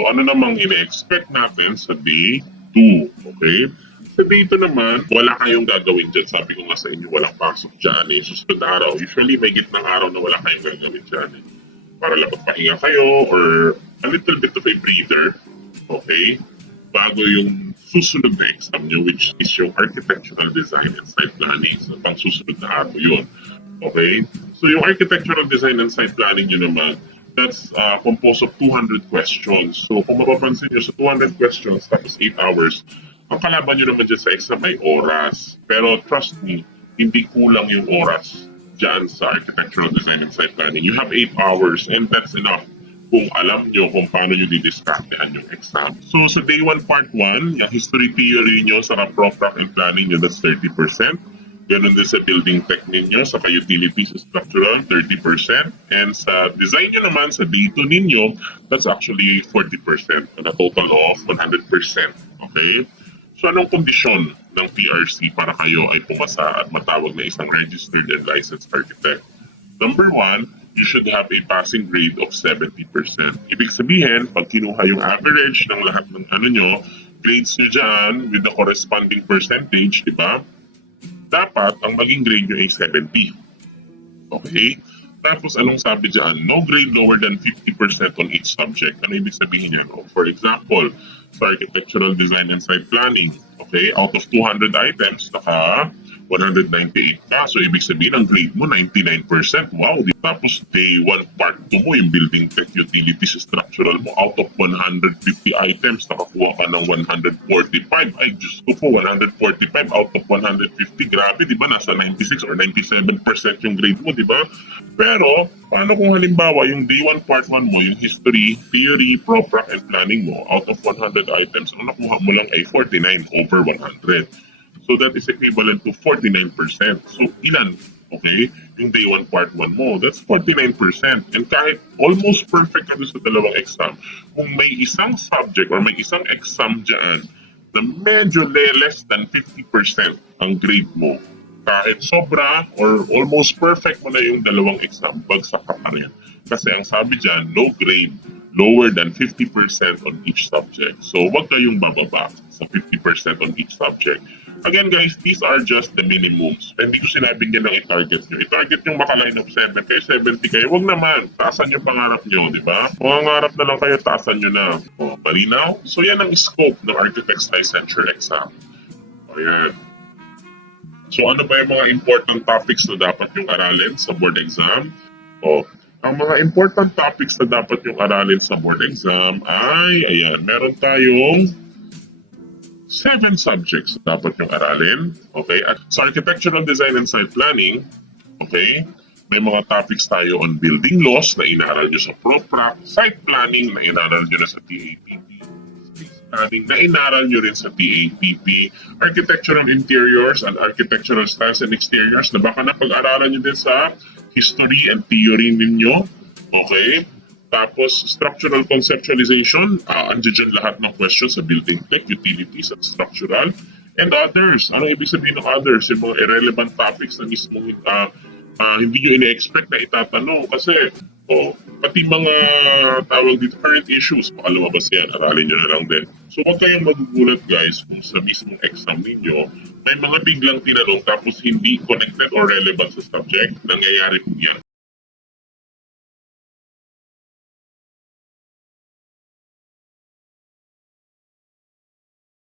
So ano namang ine-expect natin sa day 2, okay? Sa day 2 naman, wala kayong gagawin dyan. Sabi ko nga sa inyo, walang pasok dyan eh. Susunod na araw, usually may gitnang araw na wala kayong gagawin dyan eh. Para lang magpahinga kayo or a little bit of a breather, okay? Bago yung susunod na exam nyo, which is yung architectural design and site planning. So, pang susunod na araw yun. Okay? So, yung architectural design and site planning nyo naman, that's composed of 200 questions. So, kung mapapansin nyo sa 200 questions, tapos 8 hours, ang kalaban nyo naman dyan sa exam ay oras. Pero trust me, hindi kulang yung oras dyan sa architectural design and site planning. You have 8 hours and that's enough kung alam nyo kung paano nyo didiskartehan yung exam. So sa day 1 part 1, yung history theory nyo sa PROPRAC and planning nyo, that's 30%. Ganun din sa building tech ninyo, sa utilities structural, 30%. And sa design nyo naman, sa day 2 ninyo, that's actually 40%, on a total of 100%. Okay? So anong kondisyon ng PRC para kayo ay pumasa at matawag na isang registered and licensed architect? Number 1, you should have a passing grade of 70%. Ibig sabihin, pag kinuha yung average ng lahat ng grades nyo dyan with the corresponding percentage, di ba? Dapat ang maging grade nyo ay 70. Okay? Tapos anong sabi dyan? No grade lower than 50% on each subject. Ano ibig sabihin yan? For example, sa architectural design and site planning, okay, out of 200 items, naka 198 ka. So, ibig sabihin, ang grade mo, 99%. Wow! Tapos, day 1, part 2 mo, yung building tech, utilities, structural mo, out of 150 items, nakakuha ka ng 145. Ay, Diyos ko po, 145 out of 150. Grabe, di ba? Nasa 96 or 97% yung grade mo, di ba? Pero, paano kung halimbawa, yung day 1, part 1 mo, yung history, theory, PROPRAC, and planning mo, out of 100 items, ang nakuha mo lang ay 49 over 100. So that is equivalent to 49%. So ilan? Okay? Yung day 1 part 1 mo, that's 49%. And kahit almost perfect ka sa dalawang exam, kung may isang subject or may isang exam dyan na medyo less than 50% ang grade mo, kahit sobra or almost perfect mo na yung dalawang exam, bagsak ka pa rin. Kasi ang sabi dyan, no grade lower than 50% on each subject. So wag kayong bababa sa 50% on each subject. Again guys, these are just the minimums. Hindi ko sinabing yan ang i-target nyo. I-target nyo maka-line of 7 kayo, 70 kayo. Huwag naman, taasan nyo pangarap nyo, di ba? Kung nangarap na lang kayo, taasan nyo na. O, malinaw? So yan ang scope ng Architecture Licensure Exam. O yan. So ano ba yung mga important topics na dapat yung aralin sa board exam? O, ang mga important topics na dapat yung aralin sa board exam ay, ayan, meron tayong 7 subjects na dapat yung aralin. Okay? At sa architectural design and site planning, okay, may mga topics tayo on building laws na inaral nyo sa PROPRAC, site planning na inaral nyo na sa TAPP, space planning na inaral nyo rin sa TAPP, architectural interiors and architectural styles and exteriors na baka na pag-aralan nyo din sa history and theory ninyo. Okay? Tapos, structural conceptualization, andyan dyan lahat ng questions sa building tech, utilities, at structural, and others. Ano ibig sabihin ng others? Yung mga irrelevant topics na mismo hindi nyo ina-expect na itatanong kasi pati mga tawag dito, current issues, baka lumabas yan, aralin nyo na lang din. So, huwag kayong magugulat guys kung sa mismong exam ninyo, may mga biglang tinanong tapos hindi connected or relevant sa subject, nangyayari po yan.